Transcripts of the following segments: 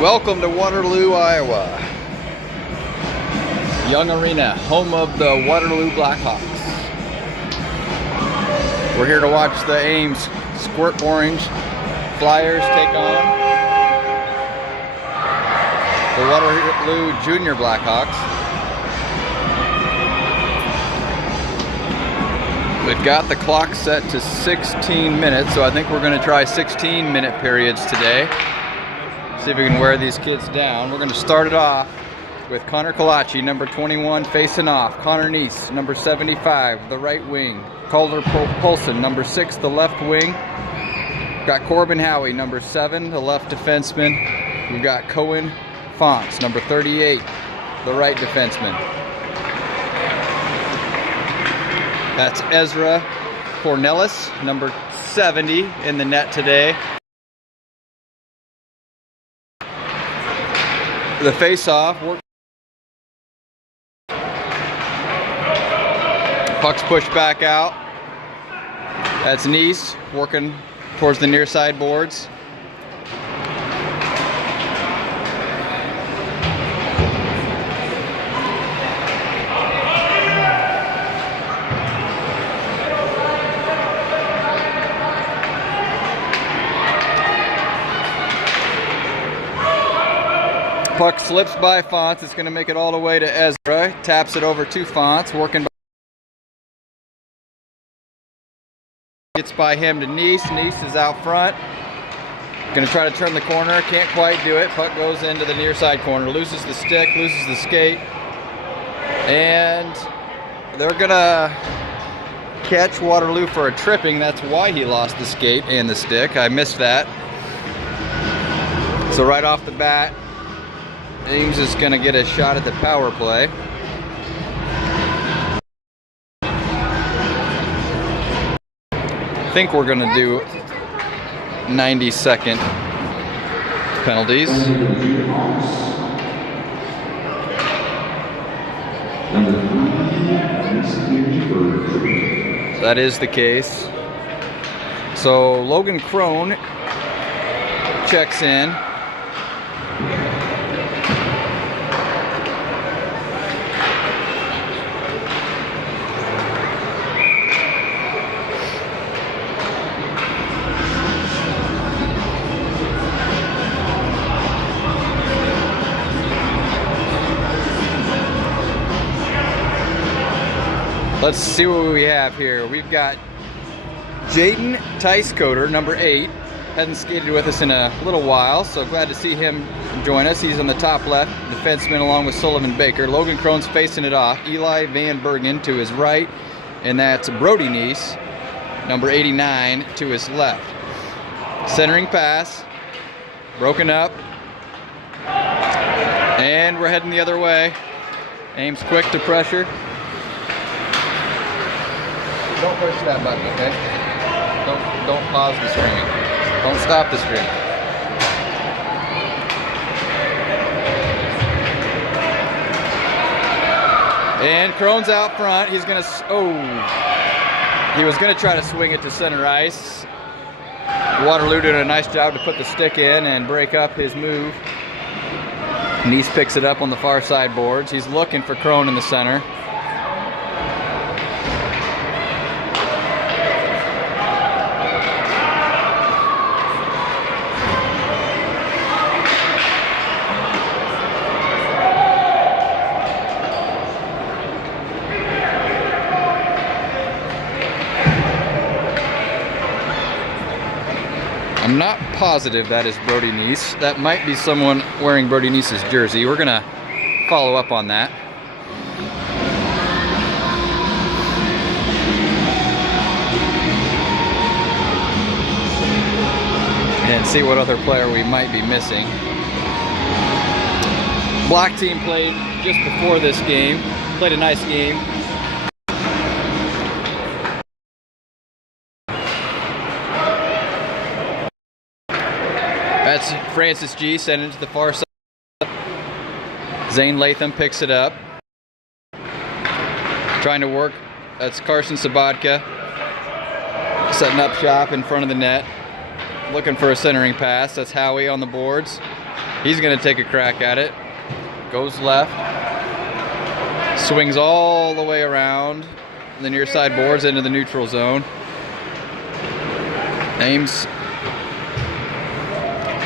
Welcome to Waterloo, Iowa. Young Arena, home of the Waterloo Blackhawks. We're here to watch the Ames Squirt Orange Flyers take on the Waterloo Junior Blackhawks. We've got the clock set to 16 minutes, so I think we're going to try 16-minute periods today. See if we can wear these kids down. We're going to start it off with Connor Kalachi, number 21, facing off. Connor Neese, number 75, the right wing. Calder Polson, number 6, the left wing. We've got Corbin Howie, number 7, the left defenseman. We've got Cohen Fonts, number 38, the right defenseman. That's Ezra Cornelis, number 70, in the net today. The face-off. Puck's pushed back out. That's Neese working towards the near side boards. Puck slips by Fonts. It's going to make it all the way to Ezra. Taps it over to Fonts. Working by. Gets by him to Neese. Neese is out front. Going to try to turn the corner. Can't quite do it. Puck goes into the near side corner. Loses the stick. Loses the skate. And they're going to catch Waterloo for a tripping. That's why he lost the skate and the stick. I missed that. So right off the bat, Ames is going to get a shot at the power play. I think we're going to do 90-second penalties. So that is the case. So Logan Crone checks in. Let's see what we have here. We've got Jaden Ticecoder, number 8. Hasn't skated with us in a little while, so glad to see him join us. He's on the top left, defenseman along with Sullivan Baker. Logan Crone's facing it off. Eli Van Bergen to his right, and that's Brody Neese, number 89, to his left. Centering pass, broken up, and we're heading the other way. Ames quick to pressure. Don't push that button, okay? Don't pause the stream. Don't stop the stream. And Crone's out front. He's gonna, he was gonna try to swing it to center ice. Waterloo did a nice job to put the stick in and break up his move. Neese picks it up on the far side boards. He's looking for Crone in the center. I'm not positive that is Brody Neese. That might be someone wearing Brody Neese's jersey. We're gonna follow up on that. And see what other player we might be missing. Black team played just before this game. Played a nice game. That's Francis G. sent it to the far side. Zane Latham picks it up. Trying to work. That's Carson Sabatka. Setting up shop in front of the net. Looking for a centering pass. That's Howie on the boards. He's going to take a crack at it. Goes left. Swings all the way around the near side boards into the neutral zone. Ames.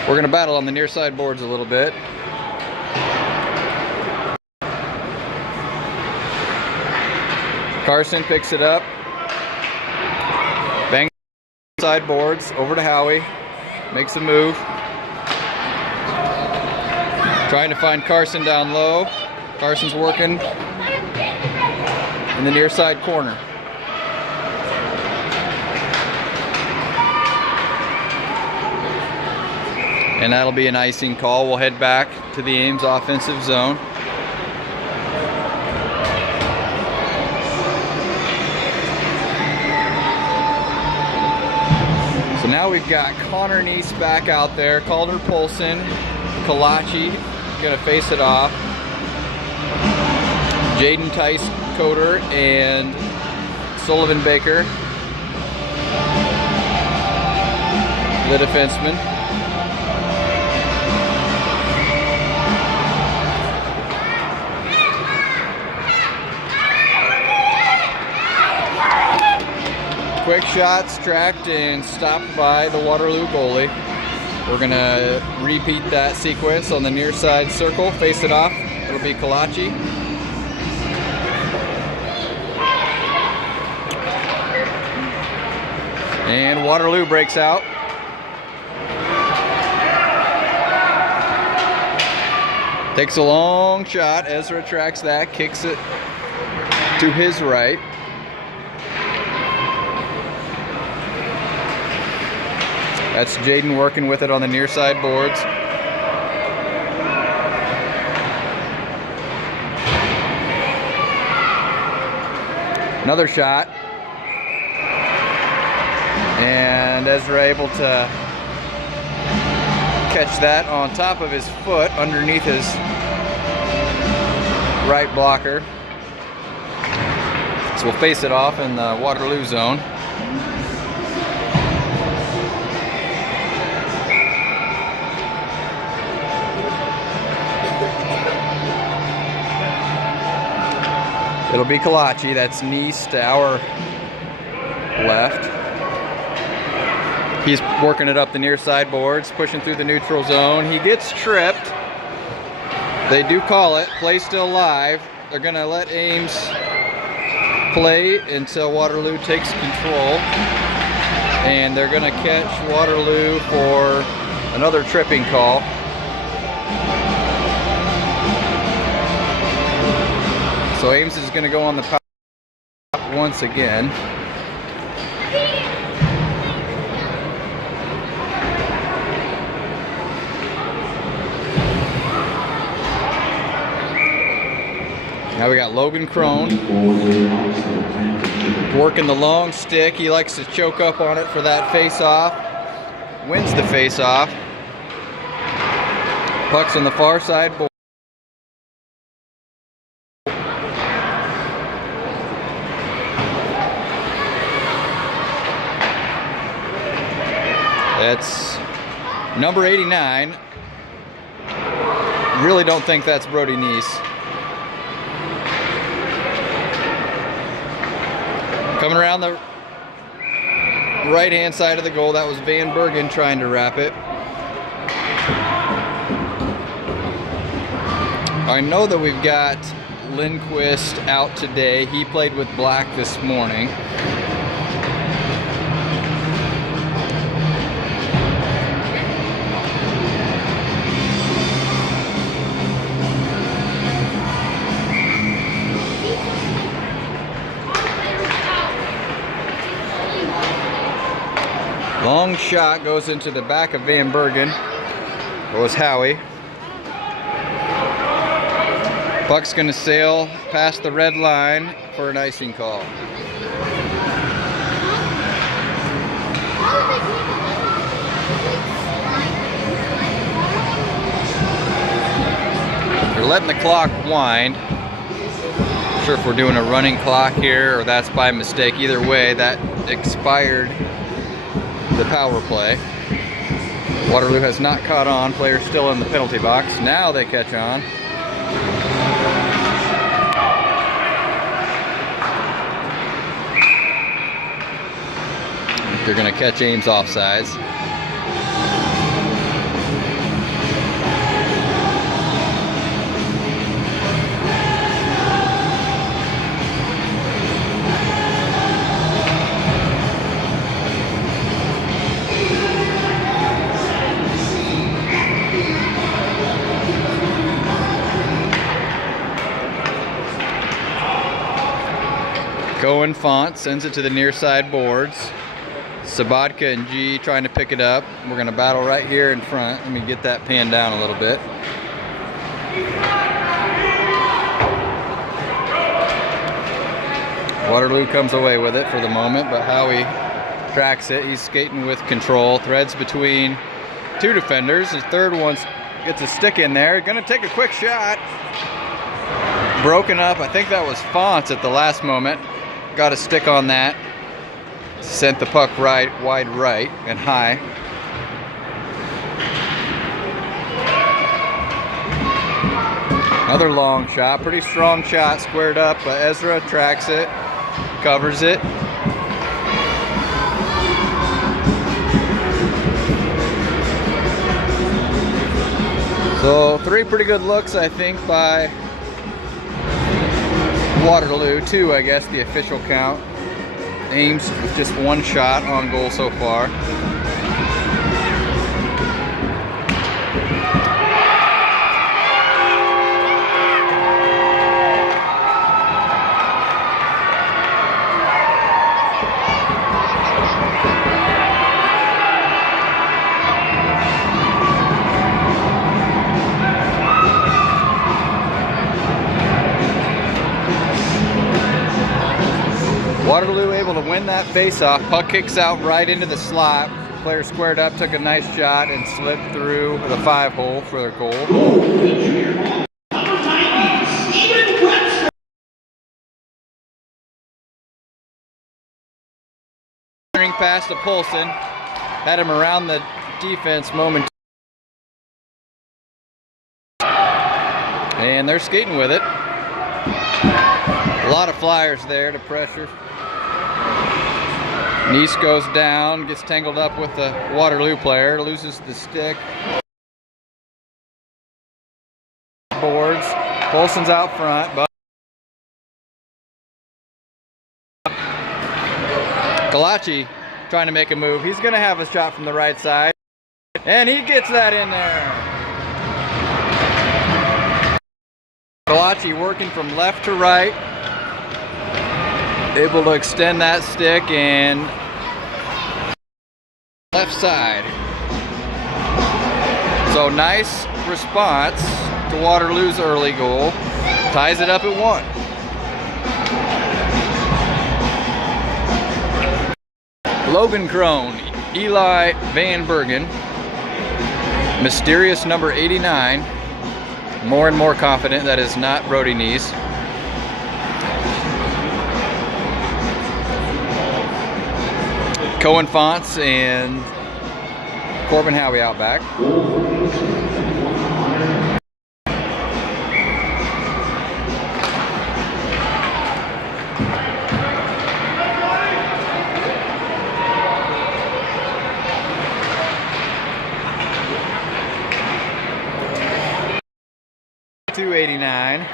We're going to battle on the near side boards a little bit. Carson picks it up. Bangs side boards over to Howie. Makes a move. Trying to find Carson down low. Carson's working in the near side corner. And that'll be an icing call. We'll head back to the Ames offensive zone. So now we've got Connor Neese back out there. Calder Polson, Kalachi gonna face it off. Jaden Tice Coder and Sullivan Baker, the defenseman. Quick shots tracked and stopped by the Waterloo goalie. We're gonna repeat that sequence on the near side circle, face it off. It'll be Kalachi. And Waterloo breaks out. Takes a long shot. Ezra tracks that, kicks it to his right. That's Jaden working with it on the near side boards. Another shot. And Ezra able to catch that on top of his foot underneath his right blocker. So we'll face it off in the Waterloo zone. It'll be Kalachi. That's Neese to our left. He's working it up the near side boards, pushing through the neutral zone. He gets tripped. They do call it. Play still live. They're going to let Ames play until Waterloo takes control. And they're going to catch Waterloo for another tripping call. So Ames is going to go on the power once again. Now we got Logan Crone working the long stick. He likes to choke up on it for that face-off. Wins the face-off. Puck's on the far side board. That's number 89. Really don't think that's Brody Neese. Coming around the right-hand side of the goal, that was Van Bergen trying to wrap it. I know that we've got Lindquist out today. He played with Black this morning. Long shot goes into the back of Van Bergen. It was Howie. Puck's going to sail past the red line for an icing call. They're letting the clock wind. Not sure if we're doing a running clock here or that's by mistake. Either way, that expired the power play. Waterloo has not caught on. Players still in the penalty box. Now they catch on. They're going to catch Ames offsides. Cohen Font sends it to the near side boards. Sabatka and G trying to pick it up. We're going to battle right here in front. Let me get that pan down a little bit. Waterloo comes away with it for the moment, but Howie tracks it. He's skating with control. Threads between two defenders. The third one gets a stick in there. Going to take a quick shot. Broken up. I think that was Fonts at the last moment. Got a stick on that. Sent the puck wide right and high. Another long shot, pretty strong shot, squared up, but Ezra tracks it, covers it. So 3 pretty good looks, I think, by Waterloo. 2, I guess, the official count. Ames with just 1 shot on goal so far. Waterloo able to win that face-off. Puck kicks out right into the slot. Player squared up, took a nice shot, and slipped through the 5-hole for their goal. Pass to Polson. Had him around the defense momentarily. And they're skating with it. A lot of flyers there to pressure. Nice goes down, gets tangled up with the Waterloo player, loses the stick. Boards. Polson's out front. But Galachi trying to make a move. He's going to have a shot from the right side. And he gets that in there. Galachi working from left to right. Able to extend that stick and left side. So nice response to Waterloo's early goal. Ties it up at 1. Logan Crone, Eli Van Bergen, mysterious number 89. More and more confident that is not Brody Neese. Cohen Fonts and Corbin Howie out back. $2.89.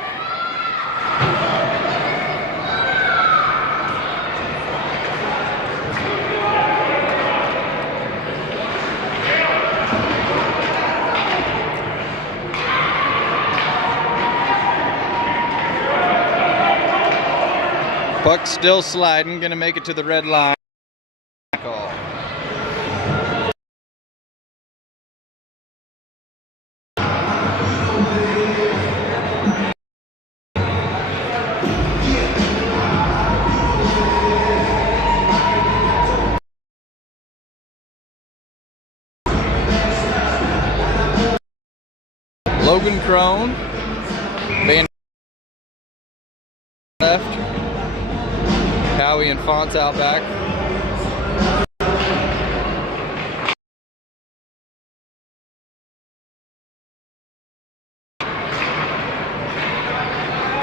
Puck still sliding, gonna make it to the red line. Call. Logan Crone, Van left, Howie and Fonts out back.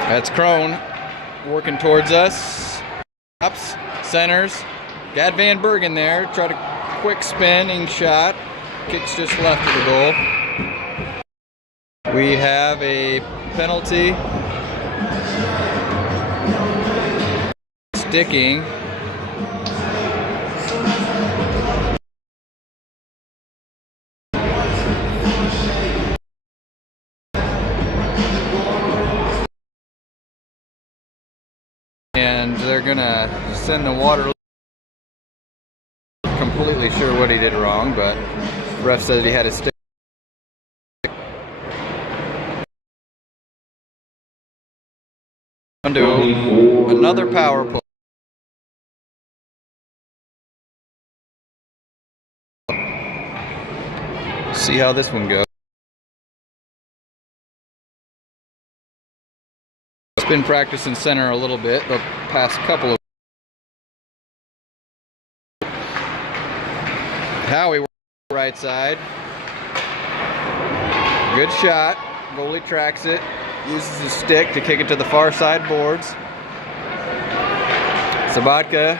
That's Crone working towards us. Ups, centers. Got Van Bergen there. Tried a quick spinning shot. Kicks just left of the goal. We have a penalty. Sticking. And they're gonna send the Waterloo. Completely sure what he did wrong, but ref said he had a stick. Undo another power play. See how this one goes. It's been practicing center a little bit the past couple of. Howie right side. Good shot. Goalie tracks it. Uses his stick to kick it to the far side boards. Sabatka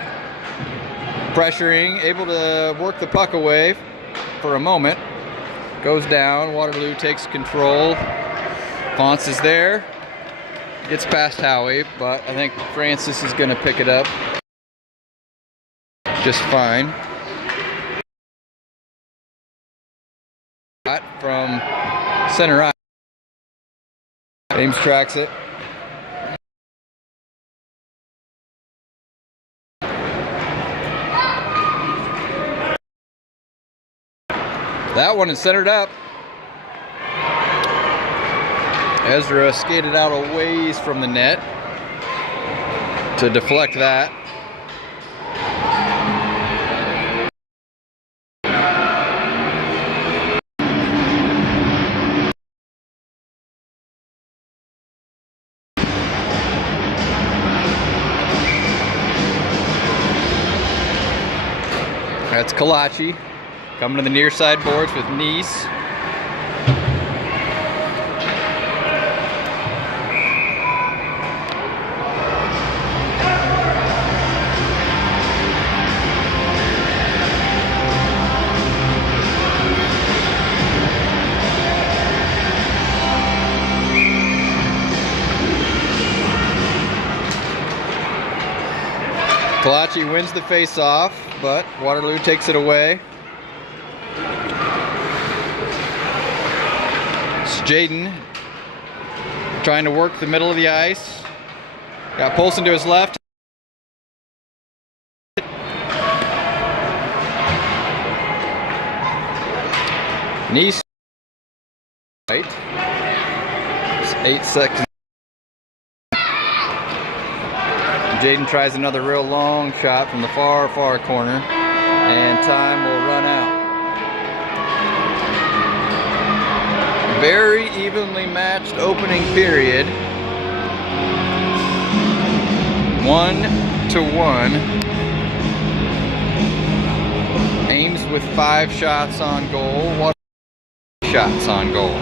pressuring, able to work the puck away for a moment. Goes down. Waterloo takes control. Ponce is there. Gets past Howie, but I think Francis is going to pick it up just fine. From center ice. Ames tracks it. That one is centered up. Ezra skated out a ways from the net to deflect that. That's Kalachi coming to the near side boards with Nice. Kalachi wins the face-off, but Waterloo takes it away. It's Jaden trying to work the middle of the ice. Got Polson to his left. Nice. Right. It's 8 seconds. Jaden tries another real long shot from the far, far corner, and time will run out. Very evenly matched opening period. 1-1. Ames with 5 shots on goal. Waterloo shots on goal.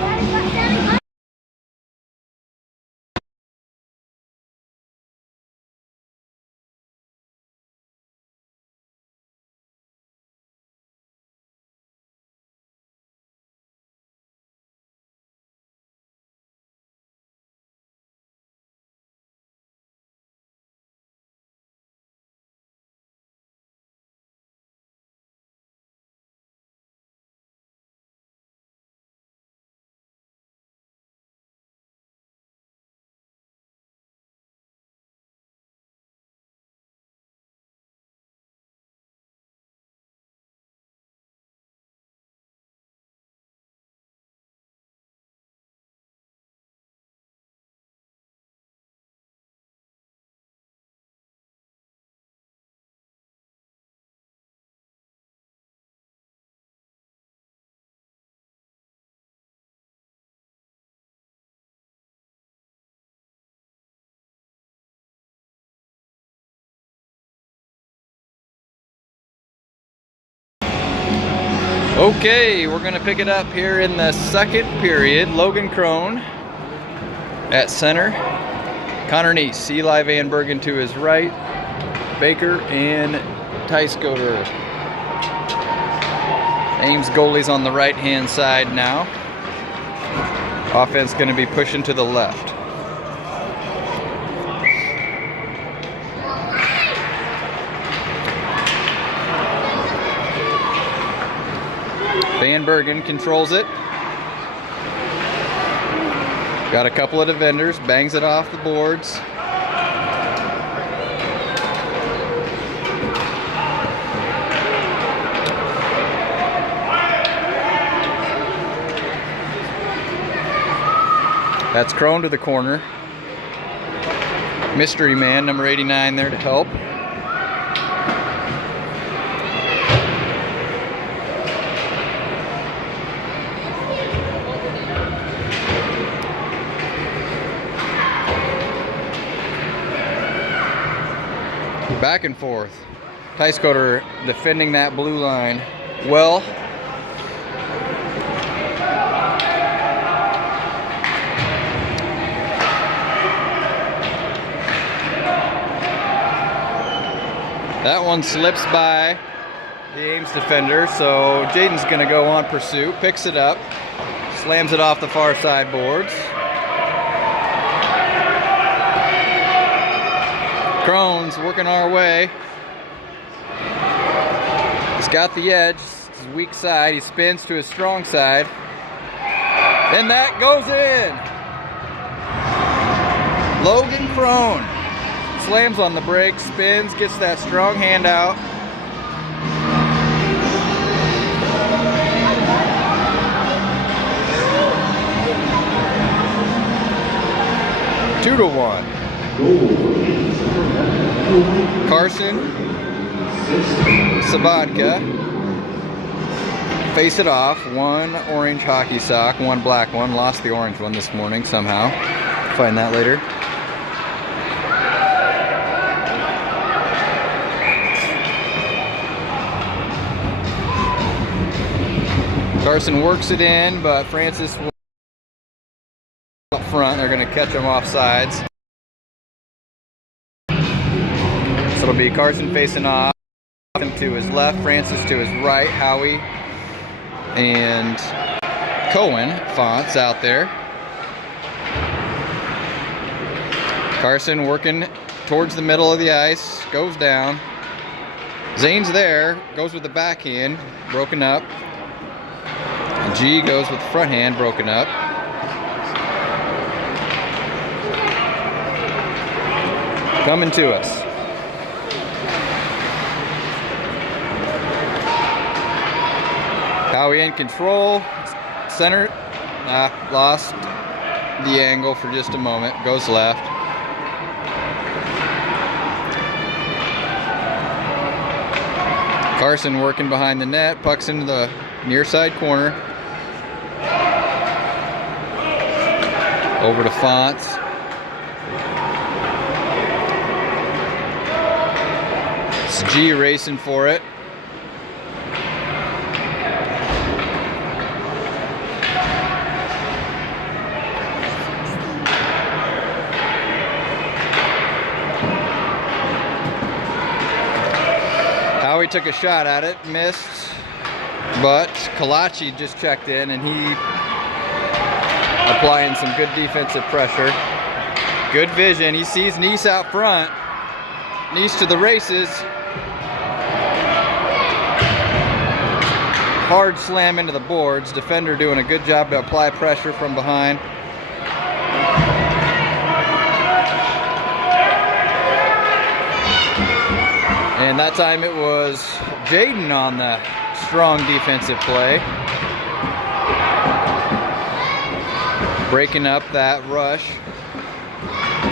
Okay, we're going to pick it up here in the second period. Logan Crone at center. Connor Neese, Eli Van Bergen to his right, Baker and Tyscoder. Ames goalie's on the right-hand side now. Offense going to be pushing to the left. Van Bergen controls it. Got a couple of defenders, bangs it off the boards. That's Crone to the corner. Mystery man, number 89 there to help. Back and forth. Tyscoder defending that blue line well. That one slips by the Ames defender, so Jaden's going to go on pursuit, picks it up, slams it off the far side boards. Crone's working our way. He's got the edge, his weak side. He spins to his strong side. And that goes in. Logan Crone slams on the brakes, spins, gets that strong hand out. Two to one. Carson Sabatka face it off. One orange hockey sock, one black one. Lost the orange one this morning somehow. Find that later. Carson works it in, but Francis will up front. They're going to catch him off sides. So it'll be Carson facing off to his left, Francis to his right, Howie and Cohen Fonts out there. Carson working towards the middle of the ice, goes down. Zane's there, goes with the backhand, broken up. G goes with the front hand, broken up. Coming to us. Howie in control, center, lost the angle for just a moment, goes left. Carson working behind the net, pucks into the near side corner. Over to Fonts. It's G racing for it. Howie took a shot at it, missed, but Kalachi just checked in and he applying some good defensive pressure. Good vision. He sees Neese out front. Neese to the races. Hard slam into the boards. Defender doing a good job to apply pressure from behind. And that time it was Jaden on the strong defensive play. Breaking up that rush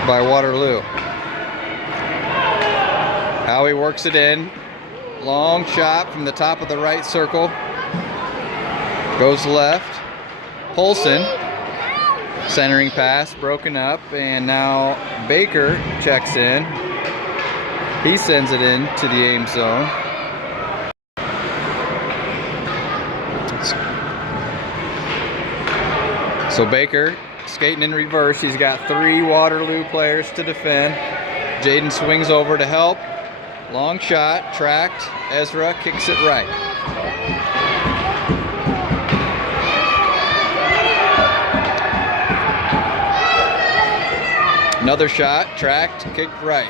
by Waterloo. Howie works it in. Long shot from the top of the right circle. Goes left. Polson. Centering pass, broken up. And now Baker checks in. He sends it in to the Ames zone. So Baker skating in reverse. He's got 3 Waterloo players to defend. Jaden swings over to help. Long shot, tracked. Ezra kicks it right. Another shot, tracked, kicked right.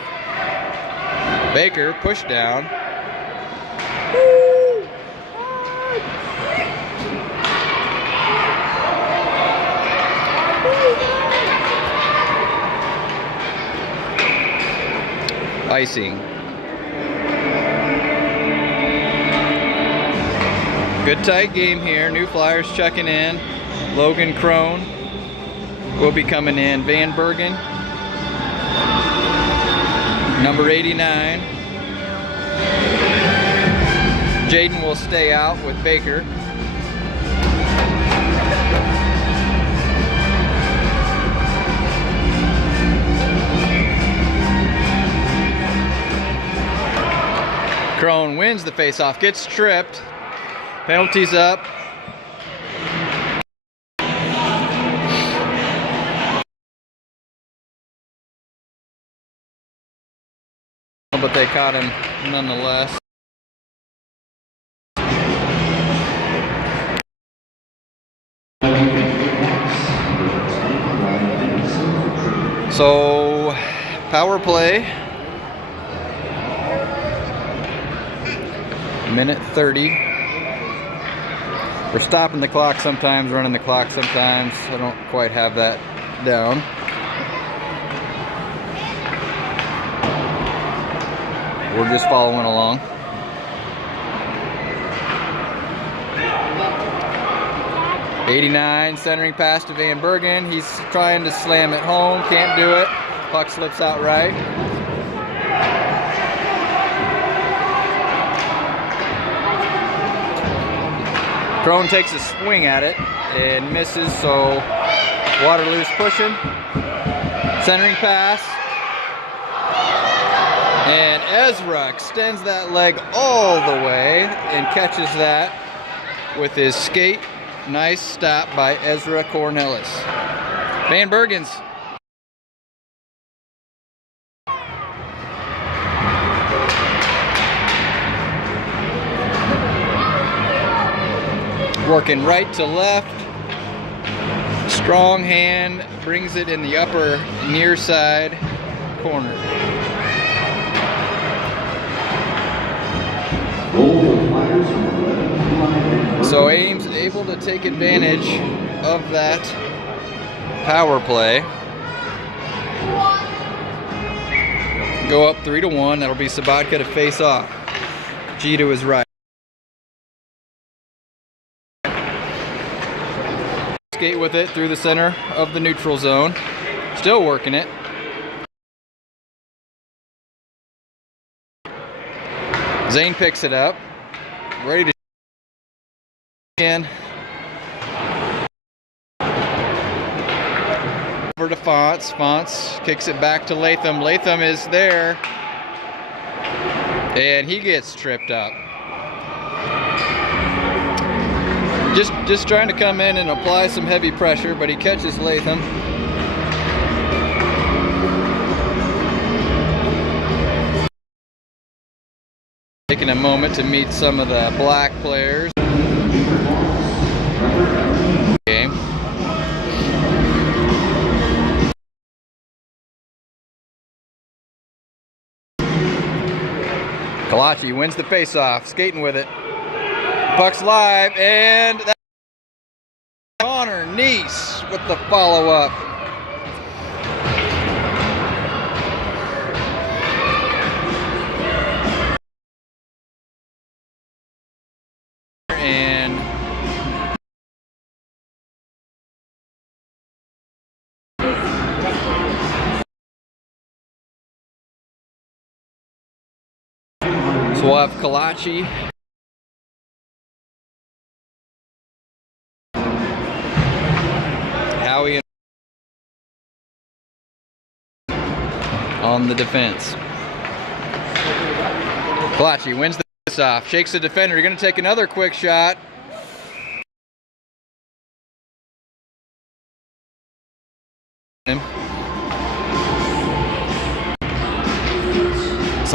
Baker pushed down. Icing. Good tight game here. New Flyers checking in. Logan Crone will be coming in. Van Bergen, number 89. Jaden will stay out with Baker. Crone wins the faceoff, gets tripped. Penalties up. But they caught him nonetheless. So, power play. Minute 30. We're stopping the clock sometimes, running the clock sometimes. I don't quite have that down. We're just following along. '89 centering pass to Van Bergen. He's trying to slam it home, can't do it. Puck slips out right. Crone takes a swing at it and misses, so Waterloo's pushing. Centering pass. And Ezra extends that leg all the way and catches that with his skate. Nice stop by Ezra Cornelis. Van Bergen's working right to left. Strong hand brings it in the upper near side corner. So Ames able to take advantage of that power play. Go up 3-1. That'll be Sabatka to face off. G to his right. Skate with it through the center of the neutral zone. Still working it. Zane picks it up. Ready to in. Over to Fonts. Fonts kicks it back to Latham. Latham is there. And he gets tripped up. Just trying to come in and apply some heavy pressure, but he catches Latham. Taking a moment to meet some of the black players. Game. Kalachi wins the face-off, skating with it. Puck's live, and that's Connor Neese with the follow-up. And so we'll have Kalachi. Howie on the defense. Kalachi wins the face-off, shakes the defender. You're going to take another quick shot.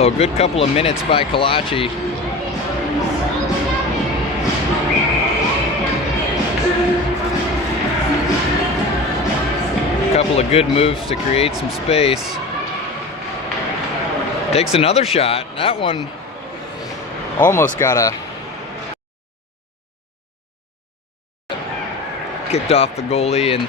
So a good couple of minutes by Kalachi. A couple of good moves to create some space. Takes another shot. That one almost got kicked off the goalie and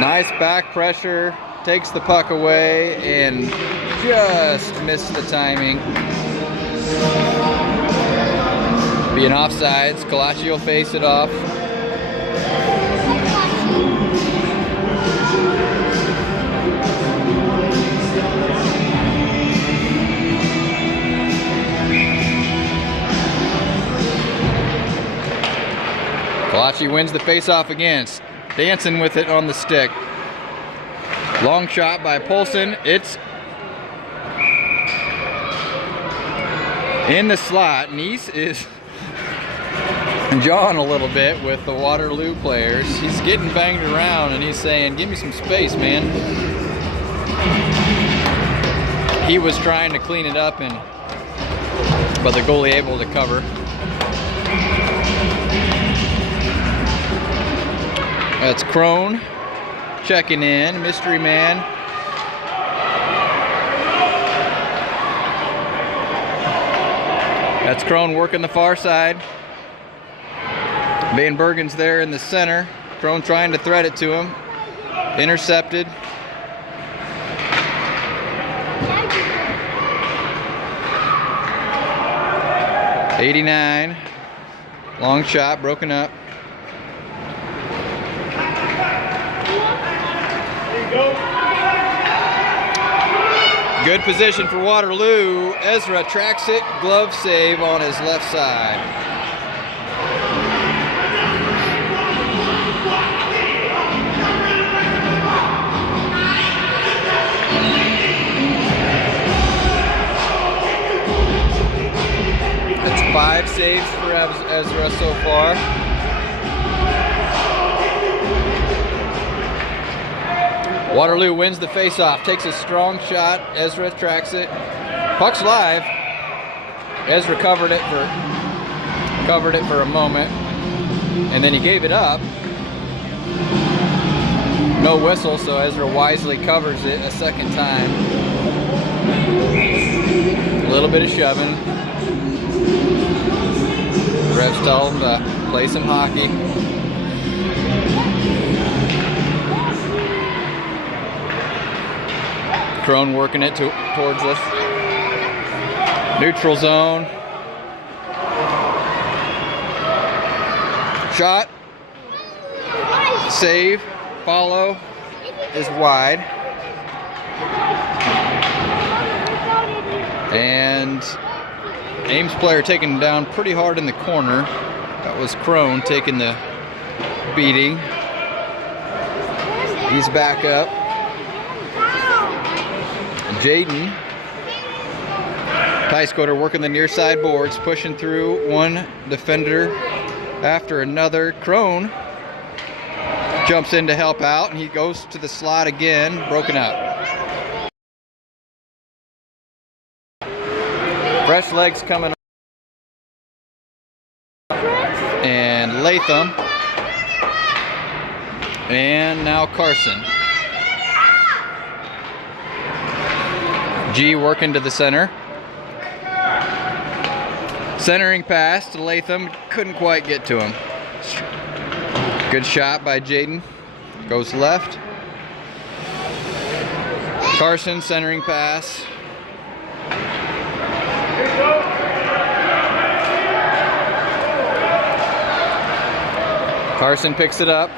nice back pressure, takes the puck away and just missed the timing. Be an offsides. Kalachi will face it off. Kalachi wins the face-off again, dancing with it on the stick. Long shot by Polson. It's in the slot. Nice is jawing a little bit with the Waterloo players. He's getting banged around and he's saying, give me some space, man. He was trying to clean it up, but the goalie able to cover. That's Crone checking in, mystery man. That's Crone working the far side. Van Bergen's there in the center. Crone trying to thread it to him. Intercepted. '89. Long shot, broken up. Good position for Waterloo. Ezra tracks it, glove save on his left side. That's 5 saves for Ezra so far. Waterloo wins the face-off, takes a strong shot. Ezra tracks it. Puck's live. Ezra covered it for a moment, and then he gave it up. No whistle, so Ezra wisely covers it a second time. A little bit of shoving. The refs tell him to play some hockey. Crone working it towards us. Neutral zone. Shot. Save. Follow is wide. And Ames player taken down pretty hard in the corner. That was Crone taking the beating. He's back up. Jaden Tyscoter working the near side boards, pushing through one defender after another. Crone jumps in to help out, and he goes to the slot again, broken up. Fresh legs coming up. And Latham. And now Carson. G working to the center. Centering pass to Latham, couldn't quite get to him. Good shot by Jaden. Goes left. Carson centering pass. Carson picks it up.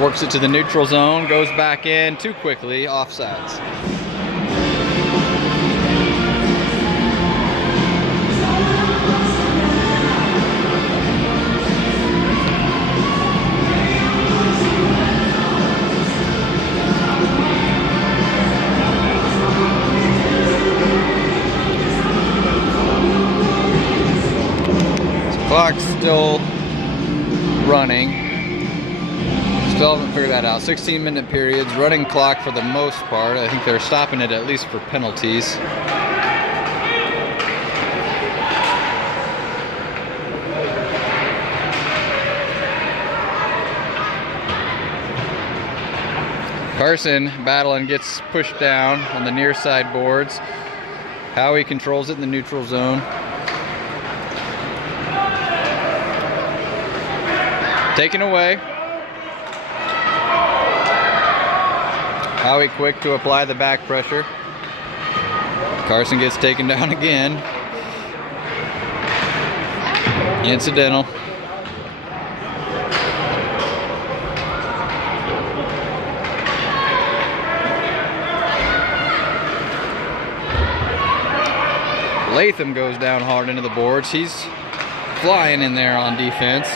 Works it to the neutral zone, goes back in too quickly, offsides. Clock's still running. Still haven't figured that out. 16-minute periods, running clock for the most part. I think they're stopping it at least for penalties. Carson battling, gets pushed down on the near side boards. Howie controls it in the neutral zone. Taken away. Howie quick to apply the back pressure. Carson gets taken down again. Incidental. Latham goes down hard into the boards. He's flying in there on defense.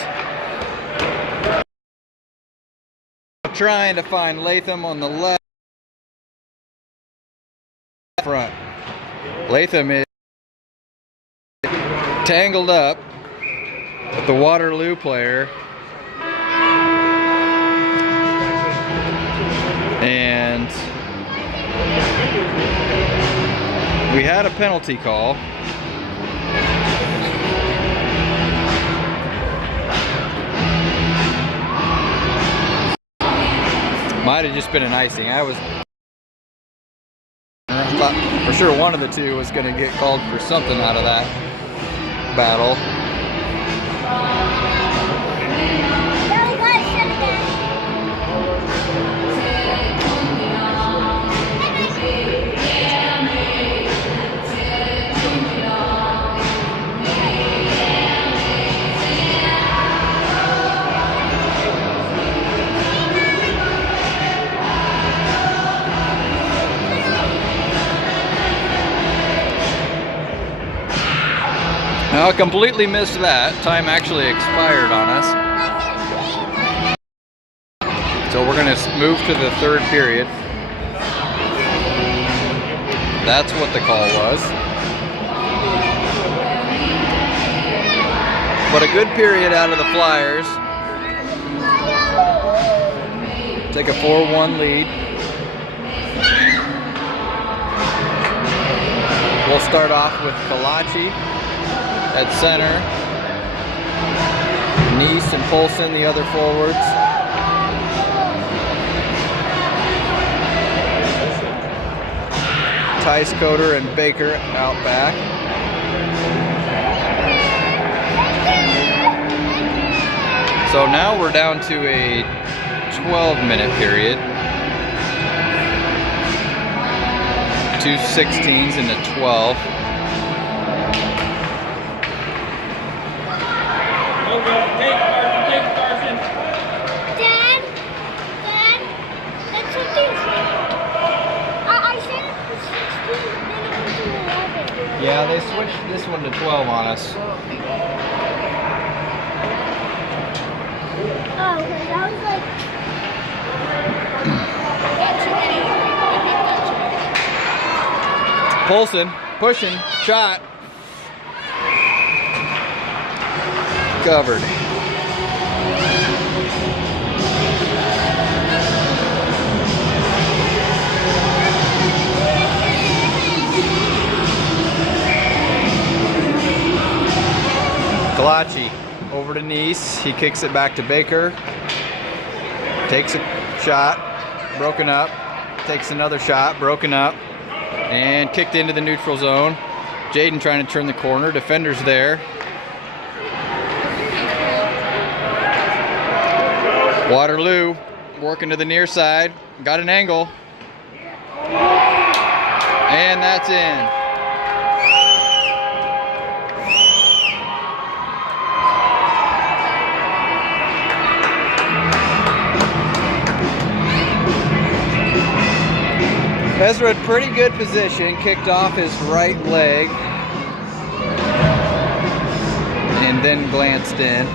Trying to find Latham on the left front. Latham is tangled up with the Waterloo player. And we had a penalty call. Might have just been an icing. I thought for sure one of the two was going to get called for something out of that battle. Now, I completely missed that. Time actually expired on us. So we're going to move to the third period. That's what the call was. But a good period out of the Flyers. Take a 4-1 lead. We'll start off with Kalachi at center. Neese and Polson, the other forwards. Tice, Coder, and Baker out back. So now we're down to a 12-minute period. 2 16s into 12. Yeah, they switched this one to 12 on us. Oh, okay, that was like... Polson, pushing, shot. Covered. Kalachi over to Neese. He kicks it back to Baker. Takes a shot, broken up. Takes another shot, broken up. And kicked into the neutral zone. Jaden trying to turn the corner. Defenders there. Waterloo working to the near side. Got an angle. And that's in. Ezra had pretty good position, kicked off his right leg, and then glanced in.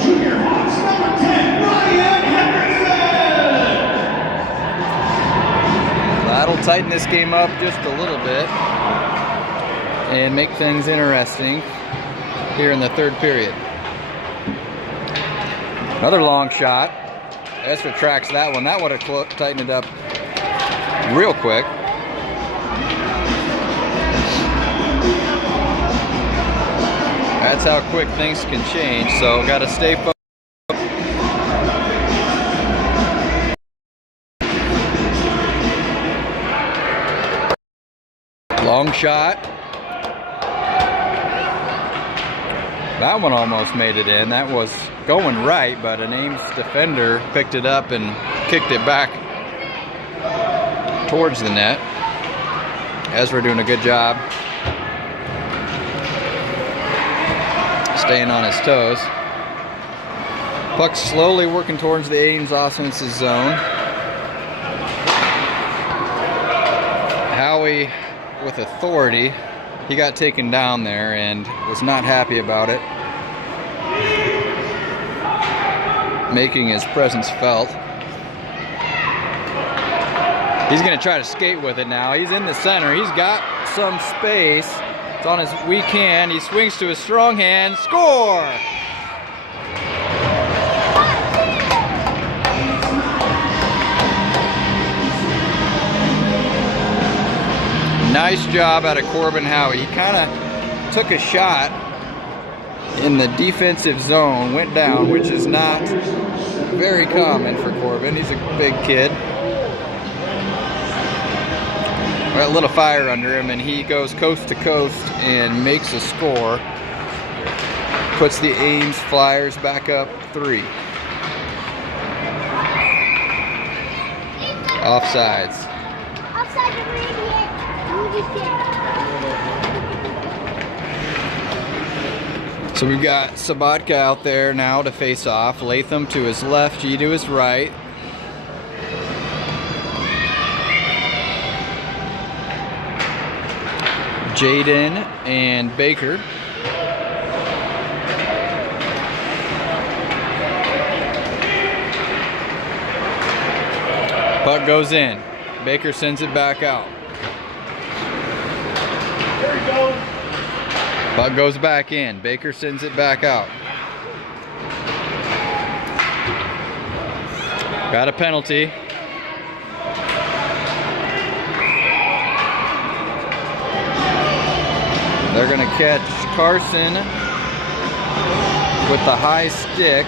Junior Hawks, number 10, Ryan Henderson. That'll tighten this game up just a little bit and make things interesting. here in the third period. Another long shot. Ezra tracks that one. That would have tightened it up real quick. That's how quick things can change, so got to stay focused. Long shot. That one almost made it in. That was going right, but an Ames defender picked it up and kicked it back towards the net. Ezra doing a good job staying on his toes. Puck slowly working towards the Ames offense's zone. Howie with authority. He got taken down there and was not happy about it, making his presence felt. He's going to try to skate with it now. He's in the center. He's got some space. It's on his weak hand. He swings to his strong hand. Score! Nice job out of Corbin Howie. He kind of took a shot in the defensive zone, went down, which is not very common for Corbin. He's a big kid. Got a little fire under him, and he goes coast to coast and makes a score. Puts the Ames Flyers back up 3. Offsides. So we've got Sabatka out there now to face off. Latham to his left, G to his right. Jaden and Baker. Puck goes in. Baker sends it back out. Puck goes back in. Baker sends it back out. Got a penalty. They're going to catch Carson with the high stick.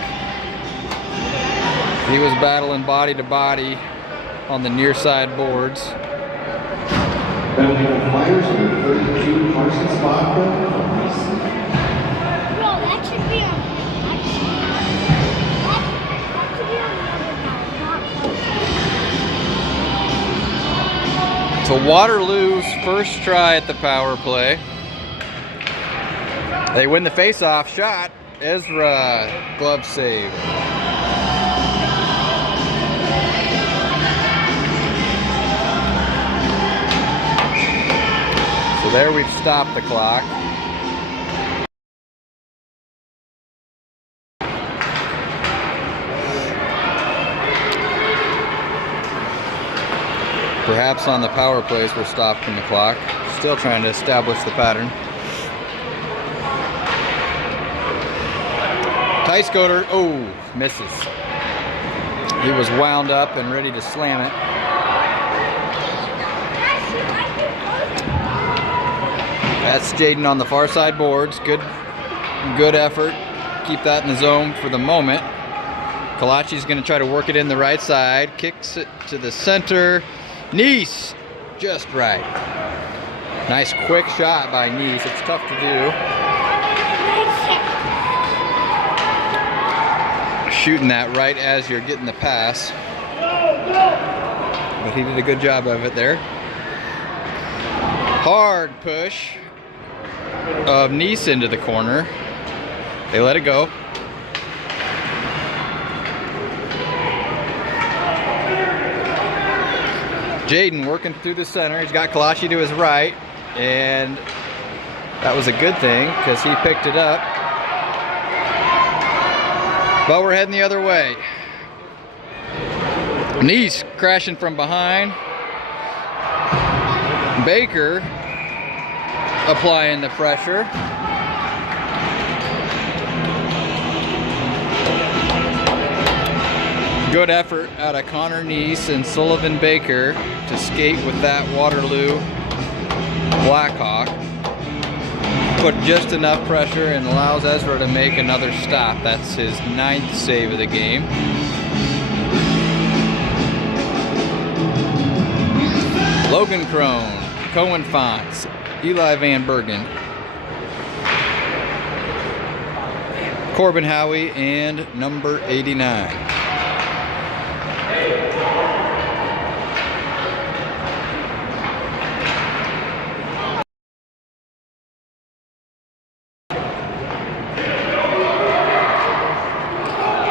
He was battling body to body on the near side boards. Flyers number 32, Carson Sabatka. Bro, that should be on. That should be on the other guy, not So Waterloo's first try at the power play. They win the face-off shot. Ezra, glove save. So there we've stopped the clock. Perhaps on the power plays we're stopping the clock. Still trying to establish the pattern. Tice Goater, oh, misses. He was wound up and ready to slam it. That's Jaden on the far side boards. Good effort. Keep that in the zone for the moment. Kalachi's going to try to work it in the right side. Kicks it to the center. Nice, just right. Nice quick shot by Nice. It's tough to do. Shooting that right as you're getting the pass. But he did a good job of it there. Hard push of Nice into the corner. They let it go. Jaden working through the center. He's got Kalashi to his right, and that was a good thing because he picked it up. But we're heading the other way. Nice crashing from behind. Baker applying the pressure. Good effort out of Connor Neese and Sullivan Baker to skate with that Waterloo Blackhawk. Put just enough pressure and allows Ezra to make another stop. That's his 9th save of the game. Logan Crone, Cohen Fonts, Eli Van Bergen, Corbin Howie, and number 89.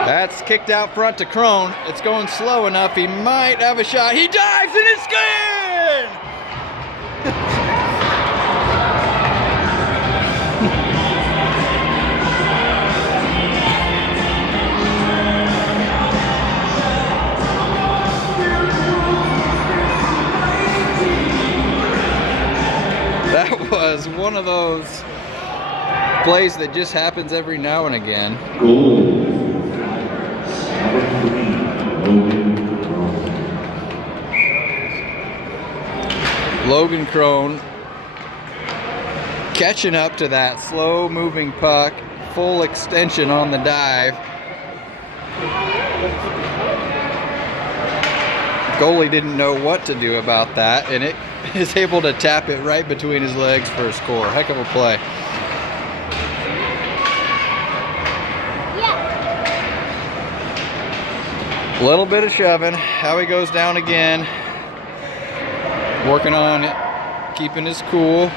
That's kicked out front to Crone. It's going slow enough. He might have a shot. He dives and it's good! That was one of those plays that just happens every now and again. Goal. Logan Crone catching up to that slow moving puck, full extension on the dive. Goalie didn't know what to do about that, and it is able to tap it right between his legs for a score. Heck of a play. A little bit of shoving. Howie goes down again. Working on it, keeping his cool.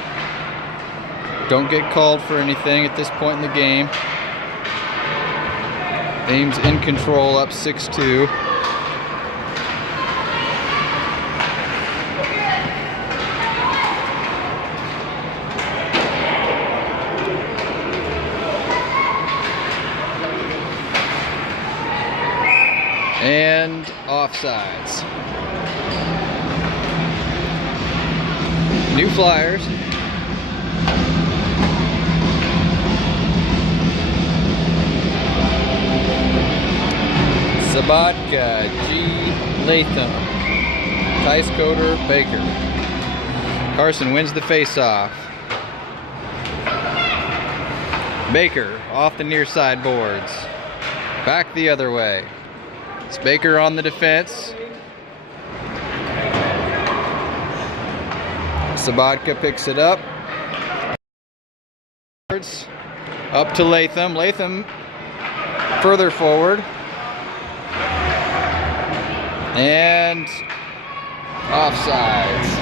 Don't get called for anything at this point in the game. Ames in control, up 6-2. And offsides. New Flyers. Sabatka, G. Latham, Tice Coder, Baker. Carson wins the faceoff. Baker off the near side boards. Back the other way. It's Baker on the defense. Sabatka picks it up. Up to Latham. Latham further forward. And offsides.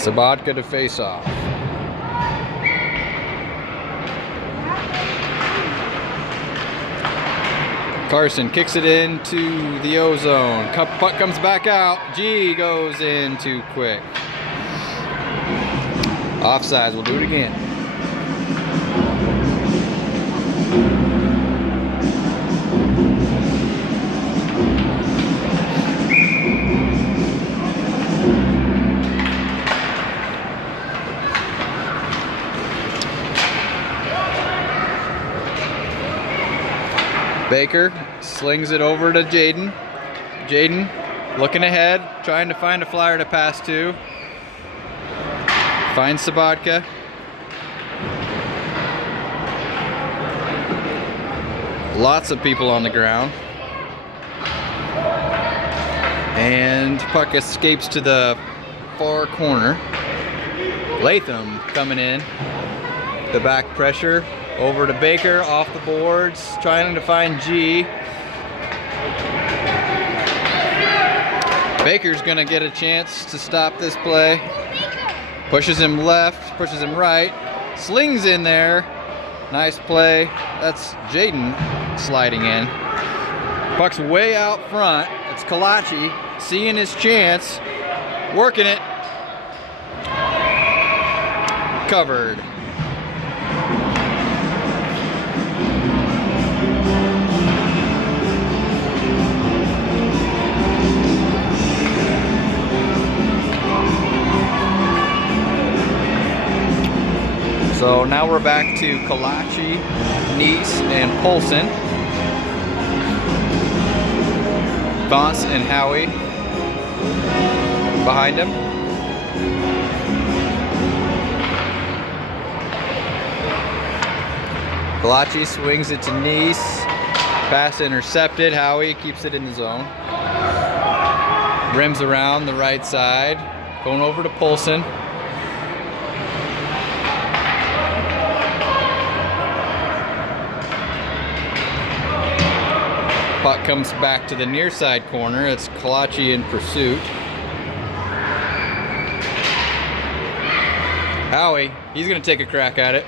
Sabatka to face off. Carson kicks it into the O-zone. Puck comes back out. G goes in too quick. Offsides, we'll do it again. Baker slings it over to Jaden. Jaden looking ahead, trying to find a flyer to pass to. Finds Sabatka. Lots of people on the ground. And puck escapes to the far corner. Latham coming in. The back pressure. Over to Baker, off the boards, trying to find G. Baker's gonna get a chance to stop this play. Pushes him left, pushes him right, slings in there. Nice play. That's Jaden sliding in. Puck's way out front. It's Kalachi seeing his chance, working it. Covered. now we're back to Kalachi, Neese, and Polson. Vance and Howie behind him. Kalachi swings it to Neese. Pass intercepted. Howie keeps it in the zone. Rims around the right side. Going over to Polson. Puck comes back to the near side corner. It's Kalachi in pursuit. Howie, he's going to take a crack at it.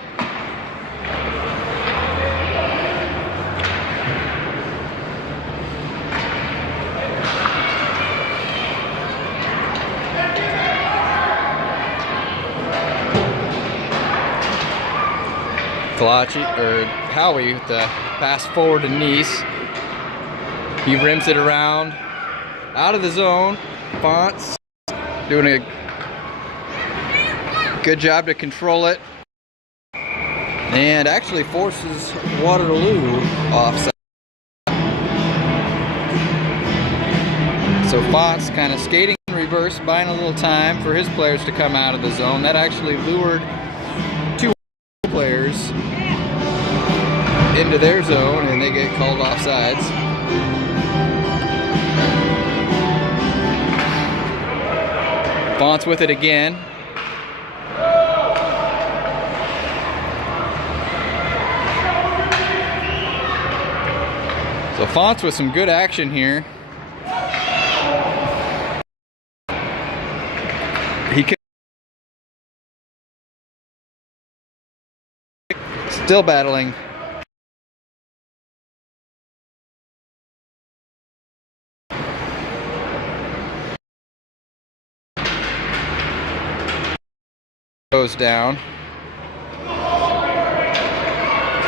Howie with the pass forward to Neese. He rims it around, out of the zone. Fonts doing a good job to control it, and actually forces Waterloo offside. So Fonts kind of skating in reverse, buying a little time for his players to come out of the zone. That actually lured two players into their zone, and they get called offsides. Fonts with it again. So Fonts with some good action here. He still battling. Goes down.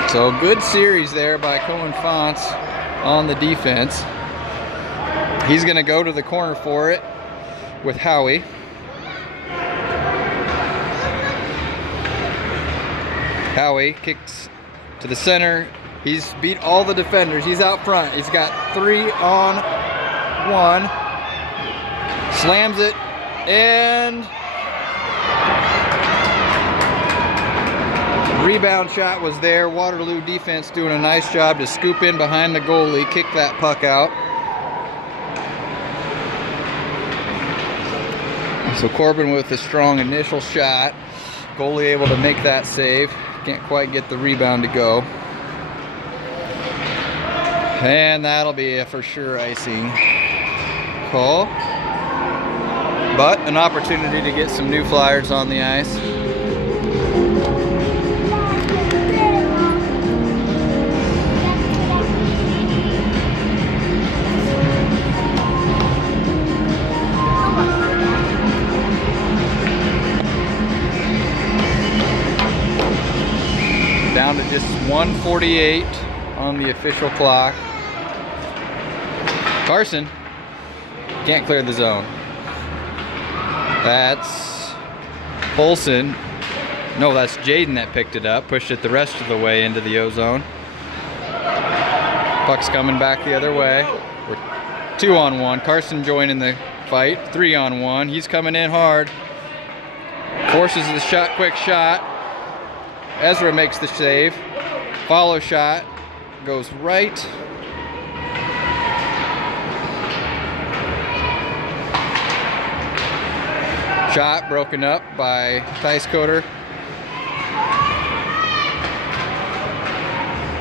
So good series there by Cohen Fonts on the defense. He's going to go to the corner for it with Howie. Howie kicks to the center. He's beat all the defenders. He's out front. He's got 3-on-1. Slams it, and rebound shot was there. Waterloo defense doing a nice job to scoop in behind the goalie, kick that puck out. So Corbin with a strong initial shot. Goalie able to make that save. Can't quite get the rebound to go. And that'll be a for sure icing call. But an opportunity to get some new Flyers on the ice. Down to just 1:48 on the official clock. Carson can't clear the zone. That's Polson. No, that's Jaden that picked it up, pushed it the rest of the way into the O-zone. Puck's coming back the other way. We're 2-on-1. Carson joining the fight. 3-on-1. He's coming in hard. Forces the shot, quick shot. Ezra makes the save. Follow shot goes right. Shot broken up by Ticecoder.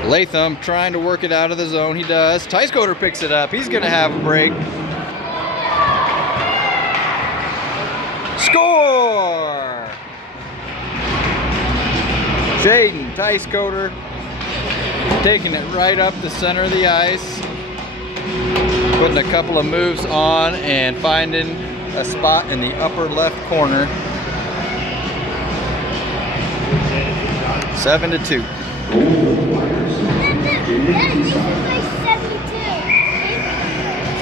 Latham trying to work it out of the zone. He does. Ticecoder picks it up. He's going to have a break. Score! Jaden Ticecoder taking it right up the center of the ice, putting a couple of moves on and finding a spot in the upper left corner. 7-2.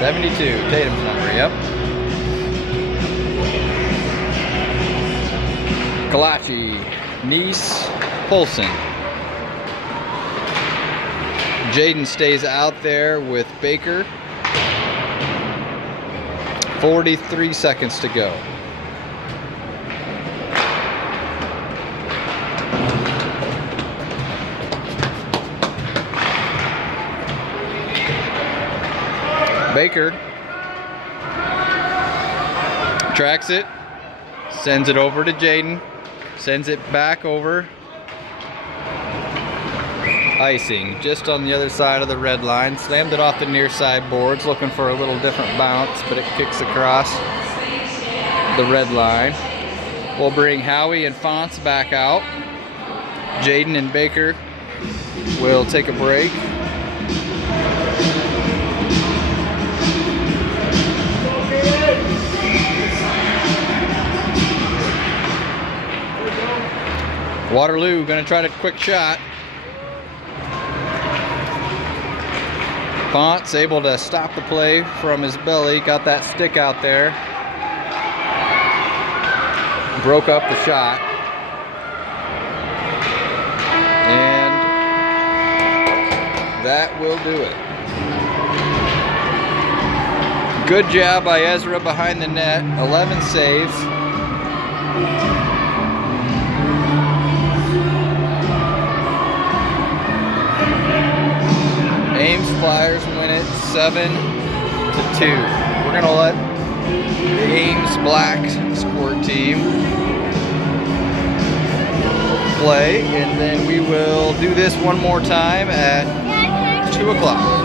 72. Tatum's number, yep. Kalachi, Neese, Polson. Jaden stays out there with Baker. 43 seconds to go. Baker tracks it, sends it over to Jaden, sends it back over. Icing just on the other side of the red line. Slammed it off the near side boards, looking for a little different bounce, but it kicks across the red line. We'll bring Howie and Fonts back out. Jaden and Baker will take a break. Waterloo gonna try to quick shot. Fonts able to stop the play from his belly, got that stick out there. Broke up the shot. And that will do it. Good job by Ezra behind the net, 11 saves. Ames Flyers win it 7-2. We're gonna let the Ames Black Squirt team play, and then we will do this one more time at 2 o'clock.